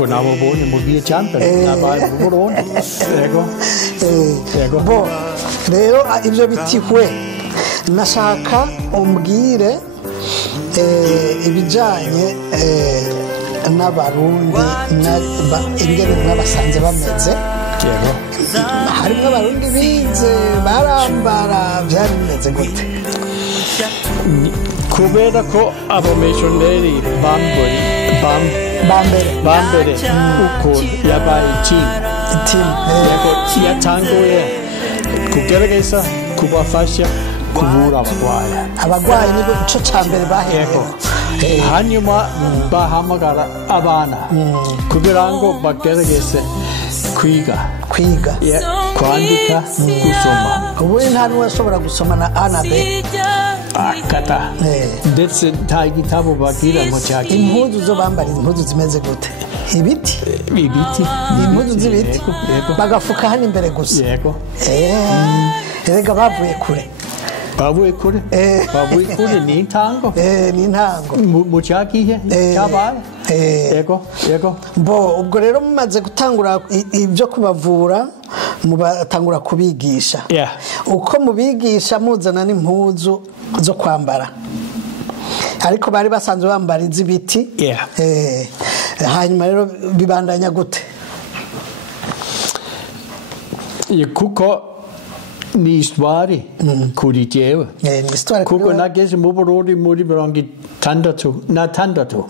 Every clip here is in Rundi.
kuko nababonye mu gihe cyambere nabaye mu Burundi yego bo rero ibyo bitihwe nashaka umbwire ibijyanye n'abarundi ingene basanze bameze harimo abarundi bize barambara byari bimeze gute kubera ko abamisiyoneri bambere uko yabaye timu yatanguye kugerageza kubafasha kuvura abarwayi nibo ico ca mbere bahera hanyuma bahamagara abana kugira ngo bagerageze kwiga kwandika gusoma ubu nta n'uwo ashobora gusoma na A na B akata ndetse nta gitabo bagira mu cyaki impuzu zo bambara impuzu zimeze gute ibiti impuzu z'ibiti bagafuka hano imbere gusa erega bavuye kure ni intango mu cyakihe cyabaye yego bo ubwo rero mumaze gutangura ibyo kubavura mubatangura kubigisha uko mubigisha muzana n'impuzu zo kwambara ariko bari basanzwe bambara iz'ibiti hanyuma rero bibandanya gute kuko ni histoire kuri jewe kuko nageze mu Burundi muri 1966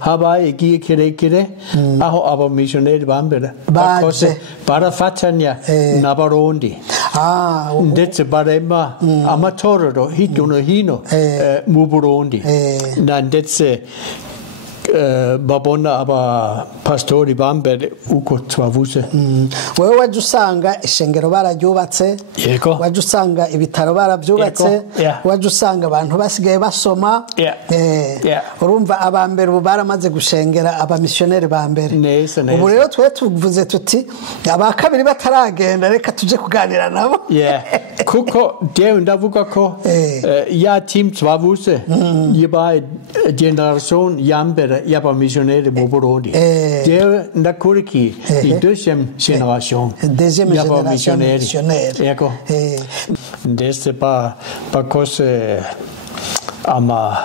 habaye igihe kirekire aho abamisiyoneri bambere bakoze barafatanya n'abarundi ndetse barema amatorero hirya no hino mu Burundi ndetse babona abapastori bambere uko twavuze wewe waje usanga ishengero bararyubatse waje usanga ibitaro barabyubatse waje usanga abantu basigaye basoma urumva abambere ubu baramaze gushengera abamisiyoneri bambere ubu rero twe tuvuze tuti abakabiri bataragenda reka tuje kuganira nabo kuko jewe ndavuga ko ya team twavuze yibaye generation yambere y'abamisiyoneri mu Burundi jewe ndakurikiye deuxième génération y'abamisiyoneri yego ndetse bakoze ama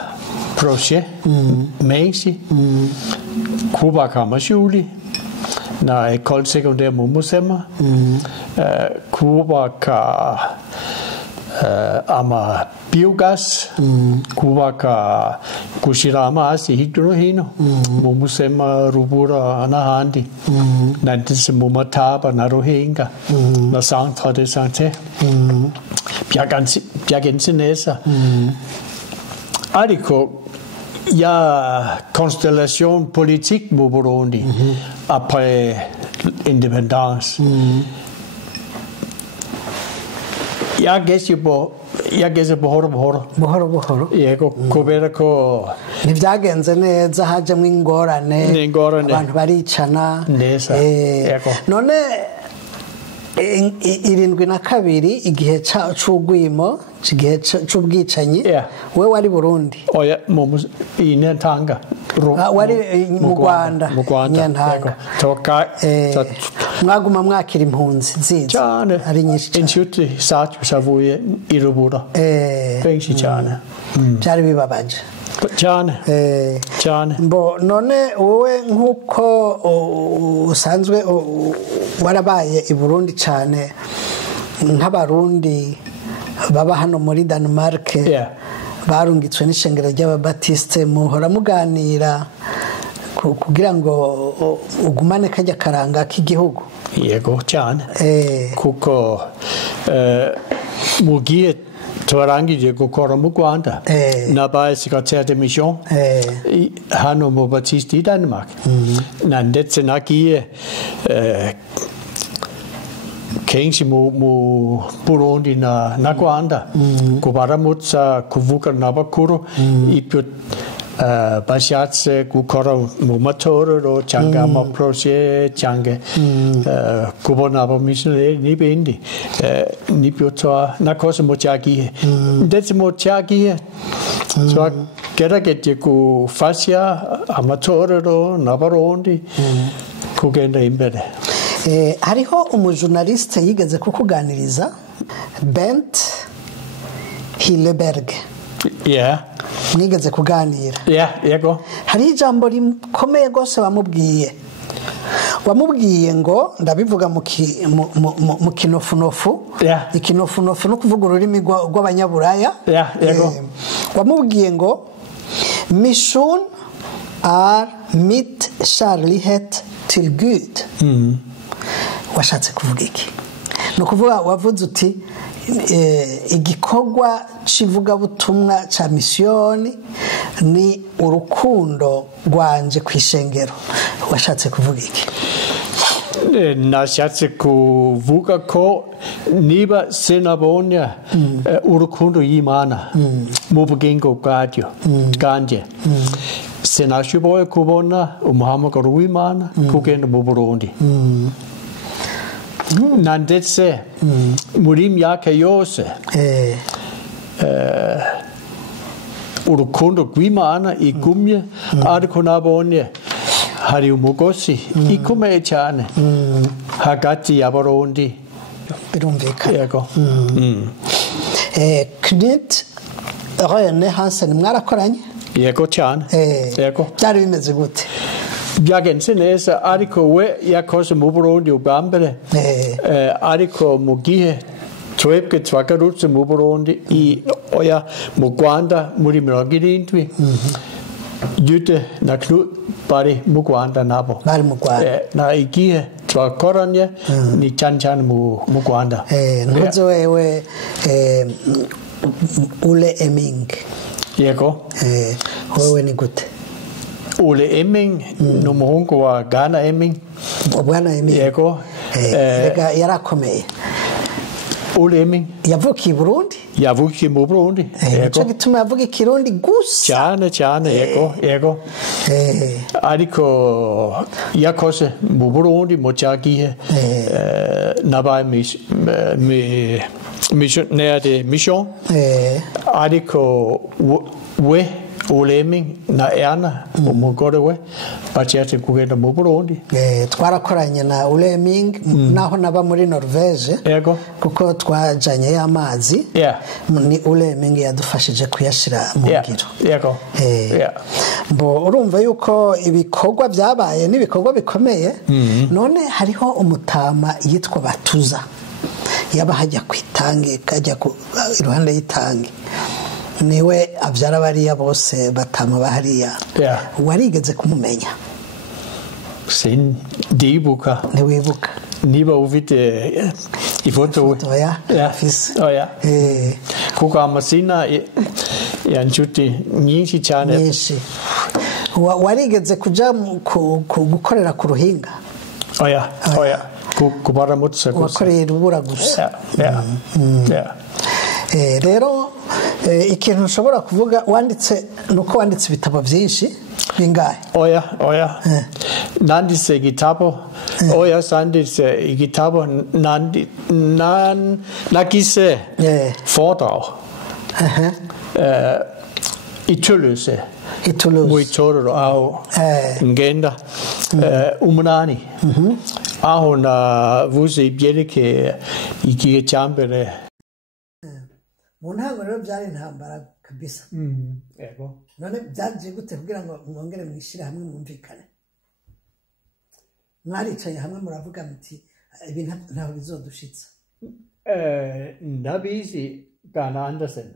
projet menshi kubaka amashuri na école secondaire mu Musema kubaka ama biogas kubaka gushira amazi hirya no hino mu Musema Rubura n'ahandi ndetse mu Mataba na Ruhinga na centre de santé byagenze neza ariko ya constellation politique mu Burundi après indépendance yageze buhoro yego kubera ko ntibyagenze neza hajemo ingorane abantu baricana none 72 igihe c'ugwimo igihe c'ubwicanyi we wari Burundi Nyantanga wari mu Rwanda Nyantanga mwaguma mwakira impunzi nziza ari nyinshi inshuti sacu savuye irubura benshi cyane byari bibabaje cyane mbo none wowe nkuko usanzwe warabaye i Burundi cyane nk'abarundi baba hano muri Denmark barungitswe n'ishengero ry'ababatiste muhora muganira kugira ngo ugumane kajya karanga k'igihugu yego cyane kuko mugiye twarangije gukora mu Rwanda nabaye secrétaire de mission hano mu Batiste i Danmark ndetse nagiye kenshi mu Burundi na Rwanda kubaramutsa kuvuga n'abakuru ibyo bashatse gukora mu matorero cyangwa amaproje cyangwa kubona abamisiyoneri n'ibindi nibyo nakoze mu cyagihe ndetse mu cyagihe twagerageje gufasha amatorero n'abarundi kugenda imbere. Hariho umujurnaliste yigeze kukuganiriza Bent Hilleberg. Nigeze kuganira. Yego. Hari ijambo rikomeye gose wamubwiye ngo ndabivuga mu kinofunofu. Ikinofunofu no kuvuga ururimi rw'abanyaburaya. Yego. Wamubwiye ngo Mission är mitt kärlighet till Gud. Washatse kuvuga iki? No kuvuga wavuze uti igikorwa civugabutumwa ca misiyoni ni urukundo rwanje kwishengero. Washatse kuvuga iki? Nashatse kuvuga ko niba sinabonye urukundo y'Imana mu bugingo bwayo bwanje sinashoboye kubona umuhamagaro w'Imana kugenda mu Burundi. Ndetse muri myaka yose urukundo rw'Imana igumye ariko nabonye hari umugozi ikomeye cyane hagati y'abarundi birumvikana. Yego. Knut Rene Hansen mwarakoranye? Yego cyane. Yego. Byari bimeze gute? Byagenze neza ariko we yakoze mu Burundi ubwa mbere ariko mu gihe twebwe twagarutse mu Burundi mu Rwanda muri 70 Jute na Knut bari mu Rwanda nabo bari mu Rwanda na igihe twakoranye ni cyane mu Rwanda. Ntuze wewe Ole Eming. Yego. Wewe ni gute? Ole Eming n'umuhungu wa Ghana Eming. Bwana Eming. Yego. Yarakomeye. Ole Eming yavukiye i Burundi? Yavukiye mu Burundi. Nico gituma yavuga ikirundi gusa. Cyane yego. Ariko yakoze mu Burundi mu cyagihe nabaye mission. Ariko we Ole Eming na Erna umugore we bacyatse kugenda mu Burundi. Twarakoranye na Ole Eming naho naba muri Norvege. Yego. Kuko twajanye y'amazi. Ni Ole Eming yadufashije kuyashira mu ngiro. Yego. Bo urumva yuko ibikorwa byabaye n'ibikorwa bikomeye. None hariho umutama yitwa Batuza. Yaba hajya kwitange kajya iruhande y'itange. Niwe abyara bariya bose batama bahariya. Warigeze kumumenya? Ndibuka. Ntiwibuka? Niba ufite ifoto we. Kuko amazina ya nshuti nyinshi cyane. Nyinshi. Warigeze kuja gukorera ku Ruhinga? Oya. Kubaramutse gusa. Wakoreye Rubura gusa. Rero ikintu ushobora kuvuga wanditse nuko wanditse ibitabo byinshi bingahe? Oya. Nanditse igitabo. Sanditse igitabo nagize foredrag. I Toulouse. Mu itorero aho ngenda umunani. Aho navuze ibyerekeye igihe cyambere. Mu ntango rero byari intambara kabisa. Yego. None byagiye gute kugira ngo mwongere mwishire hamwe mwumvikane? Mwaricaye hamwe muravuga muti ibintu ntaho bizodushitsa. Nabizi Ghana Andersen.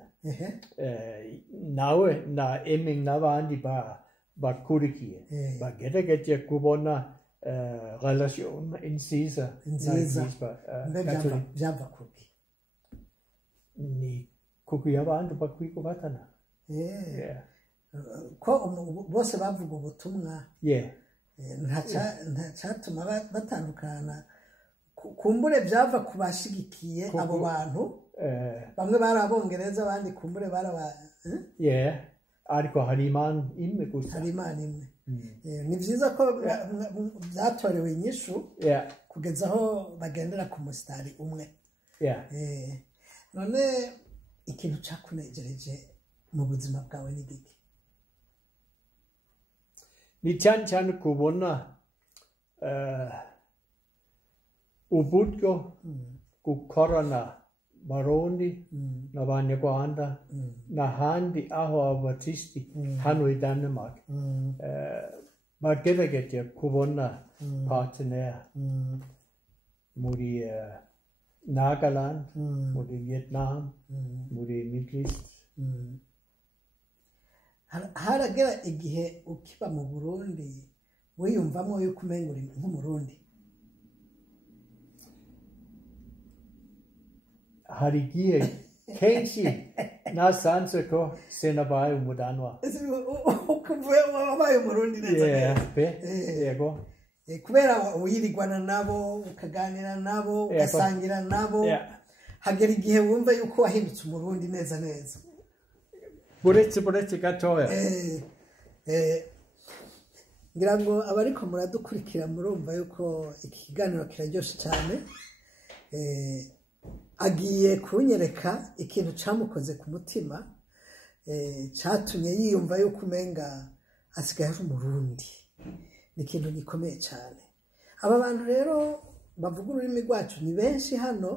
Nawe na Eming n'abandi bakurikiye. Bagerageje kubona relation nziza. Byava kuki? Ni kuki abantu bakwikubatana. Ko bose bavuga ubutumwa. Ntacatuma batandukana. Kumbure byava kubashigikiye abo bantu. Bamwe bari abongereza abandi kumbure baraba. ariko hari imana imwe gusa. Hari imana imwe. Ni vyiza ko vyatorewe inyishu kugeza aho bagendera ku musitari umwe. None ikintu cakunejereje mu buzima bwawe ni giki? Ni cyane cyane kubona uburyo gukorana Barundi n'Abanyarwanda n'ahandi aho abatisiti hano i Danmark bagerageje kubona partner muri Nagaland, muri Vietnam, muri Middle East. Haragera igihe ukiba mu Burundi wiyumvamo yuko umenga uri nk'umurundi? Hari igihe kenshi nasanze ko senabaye umudanwa. Ukuvuye wabaye umurundi neza neza. Yego. Kubera wirirwana nabo, ukaganira nabo, ugasangira nabo, hagera igihe wumva yuko wahindutse umurundi neza neza. Buretse gatoya. Ngira ngo abariko muradukurikira murumva yuko iki kiganiro kiraryoshe cyane. Agiye kunyereka ikintu camukoze ku mutima, catumye yiyumva yuko umenga asigaye ari umurundi. Ni ikintu gikomeye cyane. Aba bantu rero bavuga ururimi rwacu ni benshi hano,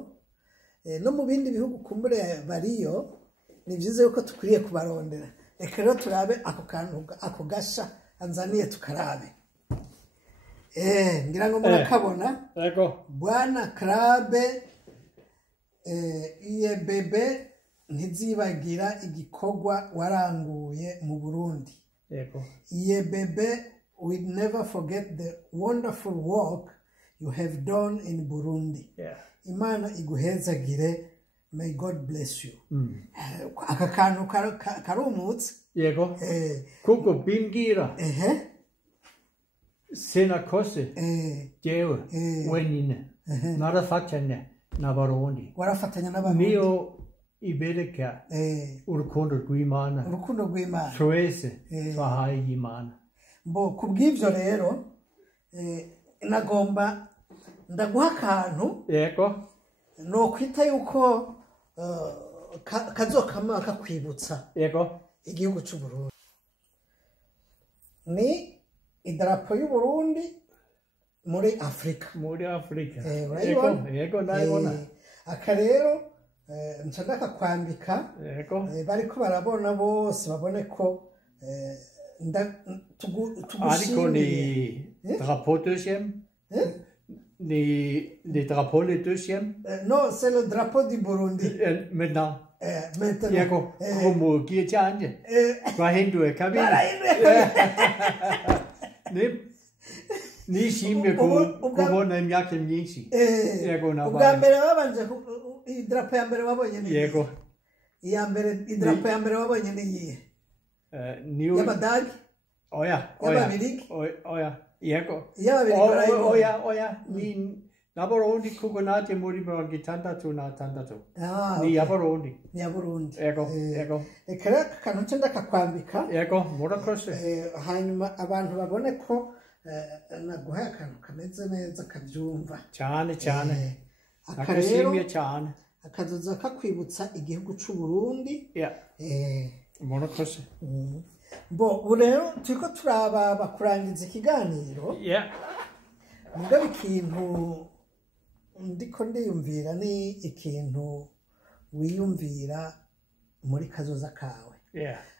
no mu bindi bihugu kumbure bariyo. Ni vyiza yuko tukwiriye kubarondera. Reka rero turabe ako kantu ako gasha anzaniye tukarabe. Ngira ngo murakabona. Yego. Bwana Krabe bebe ntizibagira igikorwa waranguye mu Burundi. Yego. Bebe will never forget the wonderful work you have done in Burundi. Imana iguhezagire. May God bless you. Aka kantu karumutse. Yego. Kuko bimbwira. Senakose. Jewe. Wenyine. Narafatanya n'Abarundi. Warafatanya n'Abarundi. Niyo ibereka urukundo rw'Imana. Urukundo rw'Imana. Twese twahaye Imana. Mbo kubw'ivyo rero nagomba ndaguha akantu. Yego. No kwita yuko kazokama kakwibutsa. Yego. Igihugu cy'u Burundi. Ni idarapo y'u Burundi muri Afrika. Muri Afrika. Yego ndabona. Aka rero nshaka kwambika. Yego. Bariko barabona bose babone ko ariko ni drapeau deuxième. Les drapeaux, les deuxièmes? Non, c'est le drapeau du Burundi. Maintenant. Maintenant. Yego, como Gietjanje. Wahindu e kabine. Ni shimye kubona imyaka myinshi. Yego nabaye. Ubwa mbere babanje idrapo ya mbere wabonye ni. Yego. Idrapo ya mbere wabonye ni yihe? Y'Abadagi? Oya. Y'Ababirigi? Oya. Yego. Oya. Ni n'Abarundi kuko naje muri 60 na 60. Ni y'Abarundi. Ni y'Abarundi. Yego. Reka kantu cyenda kakwambika. Yego, murakoze. Hanyuma abantu babone ko naguhaye akantu kameze neza kabyumva. Cyane. Akashimye cyane. Akazoza kakwibutsa igihugu cy'u Burundi. Murakoze. Bo rero turiko turaba bakurangiza ikiganiro. Mugabe ikintu ndiko ndiyumvira ni ikintu wiyumvira muri kazoza kawe.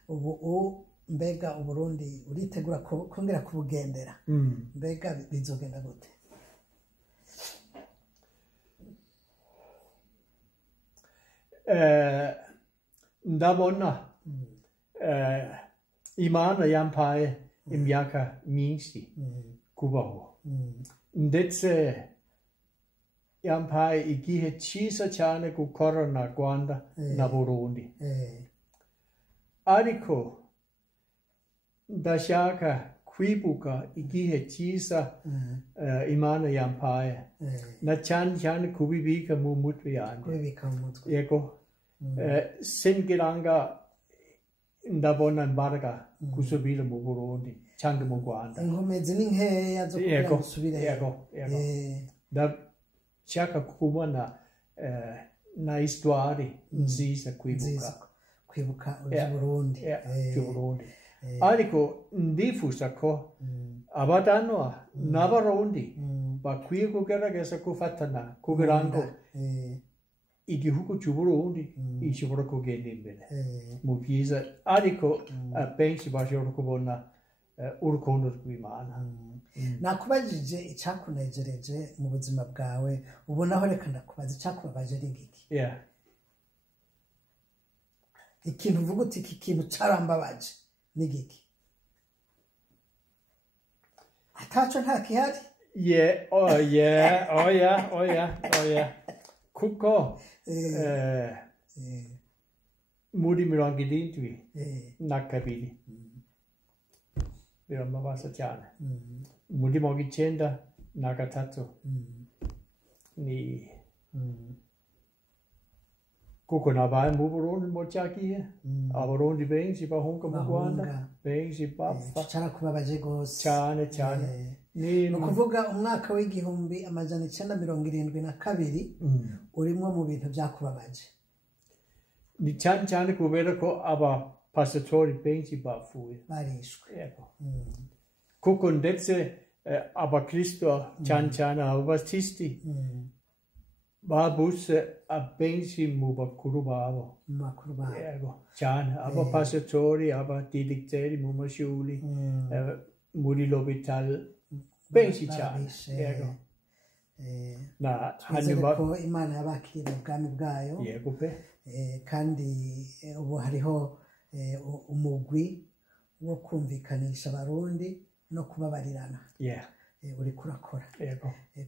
Ubu mbega Uburundi uritegura kongera kubugendera. Mbega bizogenda gute? Ndabona Imana yampaye imyaka myinshi kubaho. Ndetse yampaye igihe cyiza cyane gukorana Rwanda na Burundi. Ariko ndashaka kwibuka igihe cyiza Imana yampaye. Na cyane kubibika mu mutwe yanjye. Kubibika mu mutwe. Yego. Singiranga ndabona imbaraga gusubira mu Burundi cyangwa mu Rwanda inkomezi ni nkeya zo kugira ngo usubire yego ndashaka kubona na histoire nziza kwibuka Burundi ariko ndifuza ko abadanwa n'abarundi bakwiye kugerageza gufatana kugira ngo igihugu cy'Uburundi gishobora kugenda imbere mu byiza ariko benshi bashobora kubona urukundo rw'Imana. Nakubajije icyakunejereje mu buzima bwawe ubonaho reka ndakubaza icyakubabaje ari ngiki ikintu uvuga uti iki kintu cyarambabaje ni giki ataco nta kihari kuko muri 72 birambabaza cyane muri 93 ni kuko nabaye mu Burundi mu cyagiye abarundi benshi bahunga mu Rwanda benshi bapfa cyarakubabaje gose cyane ni ukuvuga umwaka w'igihumbi amajana 972 urimo mu bintu byakubabaje ni cyane kubera ko aba pasitori benshi bapfuye barishwe kuko ndetse abakristo cyane ababatisiti babuze abenshi mu bakuru babo cyane abapasitori abadiregiteri mu mashuri muri l'hopital benshi cyane hanyuma ko Imana yabakiriye ubwami bwayo kandi ubu hariho umugwi wo kumvikanisha abarundi no kubabarirana uri kurakora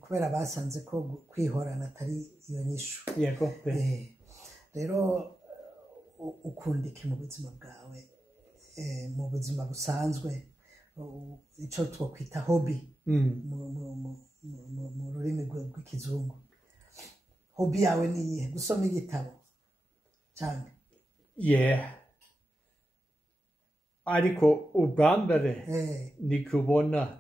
kubera basanze ko kwihorana atari iyo nyishu rero ukunda iki mu buzima bwawe mu buzima busanzwe icyo twakwita hobby mu rurimi rw'ikizungu hobby yawe ni iyihe gusoma igitabo cyane ariko ubwa mbere ni kubona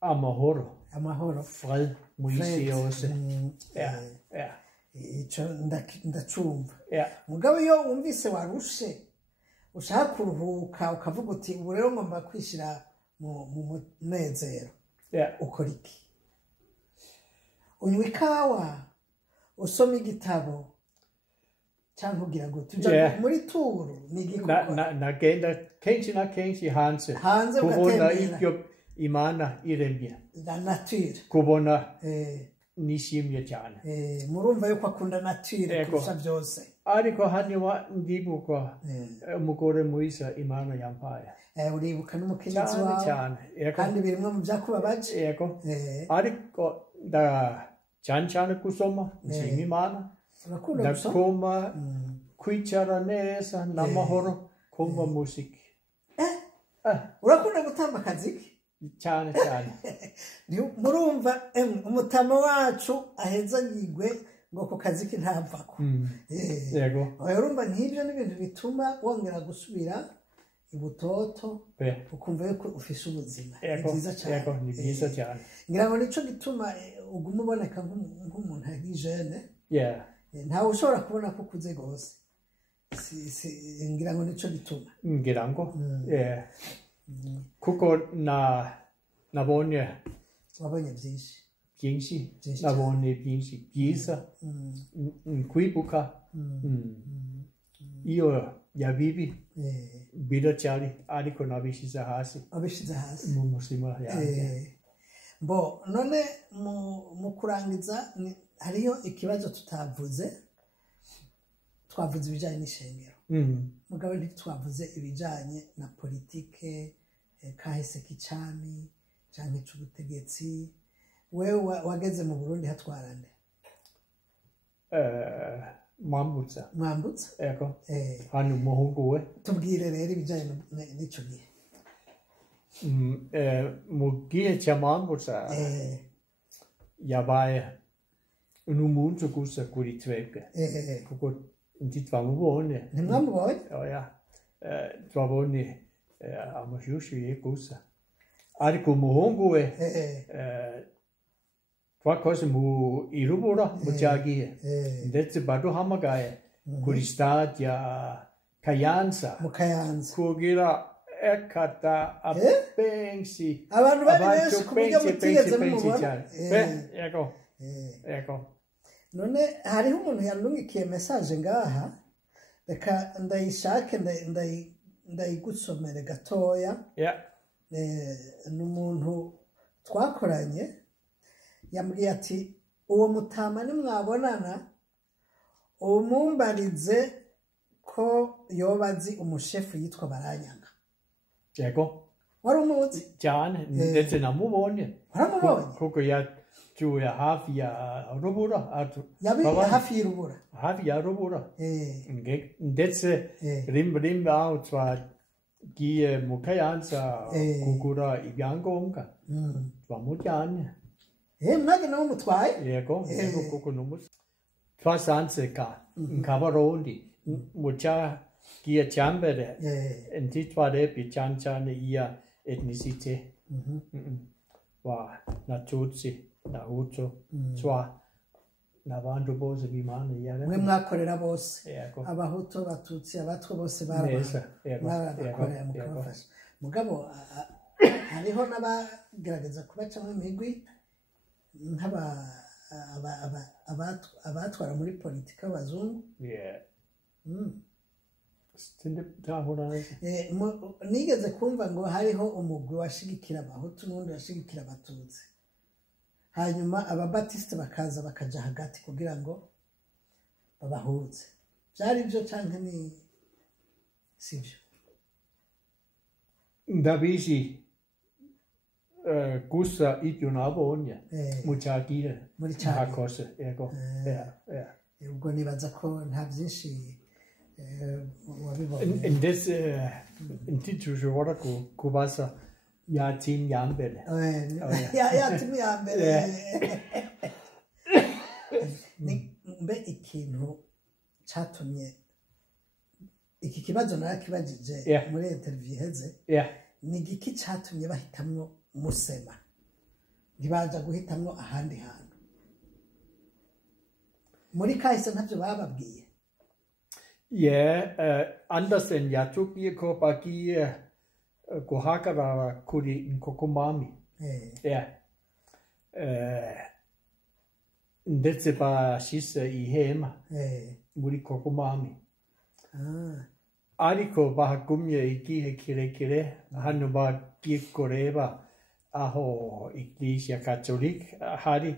amahoro fred mu isi yose icyo ndacumva mugabo iyo wumvise warushe ushaka kuruhuka ukavuga uti ubu rero ngomba kwishyira mu munezero ukora iki unywa ikawa usoma igitabo cyangwa ugira ngo tujya muri turu ni igikora nagenda kenshi na kenshi hanze kubona ibyo Imana iremye la nature kubona nishimye cyane murumva yuko akunda nature kurusha byose ariko hanyuma ndibuka umugore mwiza Imana yampaye uribuka n'umukenyezi wawe kandi birimwe mu byakubabaje ariko cyane gusoma nshima Imana ndakoma kwicara neza n'amahoro kumva muziki urakunda gutamba akaziki cyane murumva umutama wacu aheza yigwe ngo ku kaziki ntavako urumva nk'ibyo n'ibintu bituma wongera gusubira ibutoto ukumva yuko ufise ubuzima ni byiza cyane ngira ngo nicyo gituma uguma uboneka nk'umuntu ari jene ntawe ushobora kubona ko ukuze rwose ngira ngo nicyo gituma ngira ngo kuko nabonye byinshi nabonye byinshi byiza kwibuka iyo ya bibi biracyari ariko nabishyize hasi mu mutima yanjye none mu kurangiza hariyo ikibazo twavuze ibijyanye n'ishengero mugabo ntitwavuze ibijyanye na politike kahise k'icami cyangwa icy'ubutegetsi wewe wageze mu Burundi hatwarande mwambutsa yego hano umuhungu we tubwire rero ibijyanye n'icyo gihe mu gihe cya mwambutsa yabaye n'umunsi gusa kuri twebwe kuko ntitwamubonye ntimwamubonye twabonye amashyushyu gusa ariko umuhungu we twakoze mu irubura mu cyagihe ndetse baduhamagaye kuri stade ya Kayanza mu Kayanza kugira ekata abenshi abantu bari benshi ku buryo mutigeze mumubona yego none hariho umuntu yanungikiye message ngaha reka ndayishake ndayigusomere gatoya ni umuntu twakoranye yambwiye ati uwo mutama nimwabonana umumbarize ko yoba azi umushefu yitwa Baranyanga yego wari umuzi cyane ndetse namubonye waramubonye kuko yacuye hafi ya rubura hafi ya rubura ndetse rimwe aho twagiye mu Kayanza kugura ibyangombwa twamujyanye mwage nawe mutwaye yego kuko n'umuzi twasanze nk'abarundi mu cyagiye cya mbere ntitwarebye cyane iya ethnicité na Tutsi na Hutu n'abantu bose b'Imana yaremye mwe mwakorera bose abahutu abatutsi abatwa bose barabakorera mukabafasha mugabo hariho n'abagerageza kubacamo imigwi abatwara muri politika abazungu nigeze kumva ngo hariho umugwi washigikira abahutu n'undi washigikira abatutsi hanyuma ababatisite bakaza bakaja hagati kugira ngo babahuze byari byo canke ni sivyo ndabizi gusa ibyo nabonye mu cyagihe ntakose yego ubwo nibaza ko nta byinshi wabibonye ndetse ntitushobora kubaza ya timu ya mbere ya timu ya mbere mbe ikintu cyatumye iki kibazo narakibajije muri interview iheze ni igiki cyatumye bahitamwo Musema ntibaza guhitamwo ahandi hantu muri kahise ntabyo bababwiye Andersen yatubwiye ko bagiye guhagarara kuri Nkokomami ndetse bashyise ihema muri Nkokomami ariko bahagumye igihe kirekire hano bagiye kureba aho Iglesia Catholique hari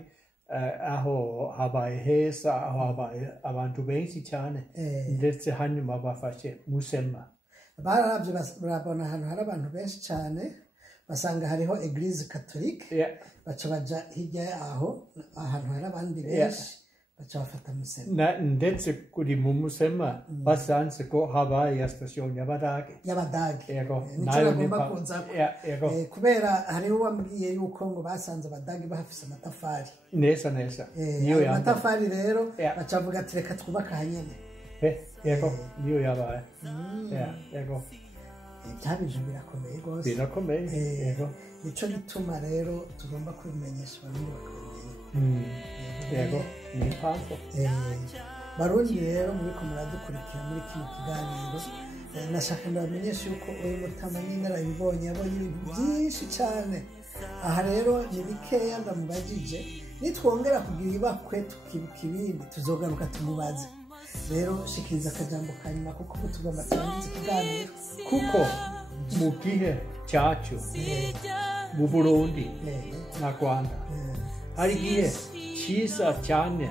aho habaye heza aho habaye abantu benshi cyane ndetse hanyuma bafashe Musema barabye barabona ahantu hari abantu benshi cyane basanga hariho Eglise Catholique baca baja hirya aho ahantu hari abandi benshi baca bafata Musema ndetse kuri mu Musema basanze ko habaye station y'Abadage yego nayo bagomba kuza kubera hariho wambwiye yuko ngo basanze Abadage bahafise amatafari neza niyo amatafari rero baca bavuga ati reka twubaka hanyene yego niyo yabaye yego byabije birakomeye rwose birakomeye yego nico gituma rero tugomba kubimenyesha abantu bakamenya yego ni impamvu barundi rero muri ko muradukurikira muri kino kiganiro nashaka ndabamenyesha yuko uyu mutama n'inarabibonye yabonye ibintu byinshi cyane aha rero ni bikeya ndamubajije nitwongera kugira ibakwe tukibuka ibindi tuzogaruka tumubaze rero shikiriza akajambo kanyuma kuko tugomba turangiza ikiganiro kuko mu gihe cyacu mu Burundi na Rwanda hari igihe cyiza cyane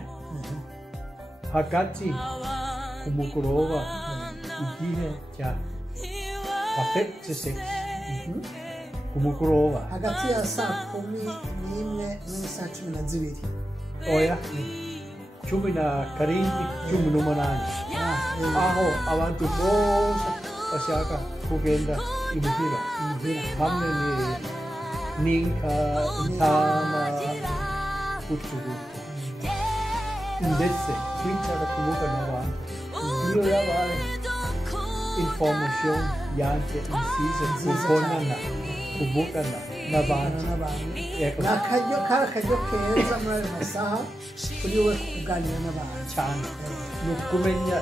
hagati ku mugoroba igihe cya affecte sex ku mugoroba hagati ya saa 11 n'isaa 12 oya 17 18 aho abantu bose bashaka kugenda imuhira hamwe n'inka intama uturuto ndetse kwicara ku rubuga n'abantu iyo yabaye information yanjye nziza kubonana kuvugana n'abandi n'akaryo k'akaryo keza muri ayo masaha kuri wowe kuganira n'abantu cyane ni ukumenya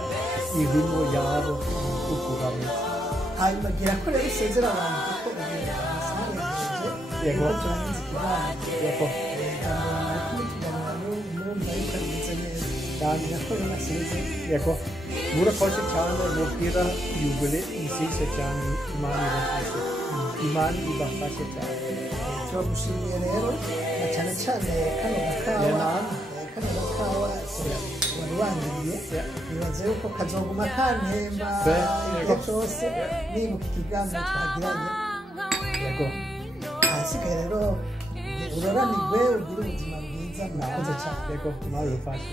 ibintu yabo uko bameze hanyuma gira ko rero usezera abantu kuko amasaha yegereje yego turangiza ikiganiro yego murumva yuko bimeze neza cyane ko rero naseze yego murakoze cyane mubwira yubile nziza cyane imana ibafashe cyane turagushimiye rero na cyane cyane kano gakawa wari wangiriye nibaza yuko kazoguma kantemba igihe cyose nibuka ikiganiro twagiranye yego ahasigaye rero uroranirwe ugire ubuzima bwiza murakoze cyane yego nawe ufashe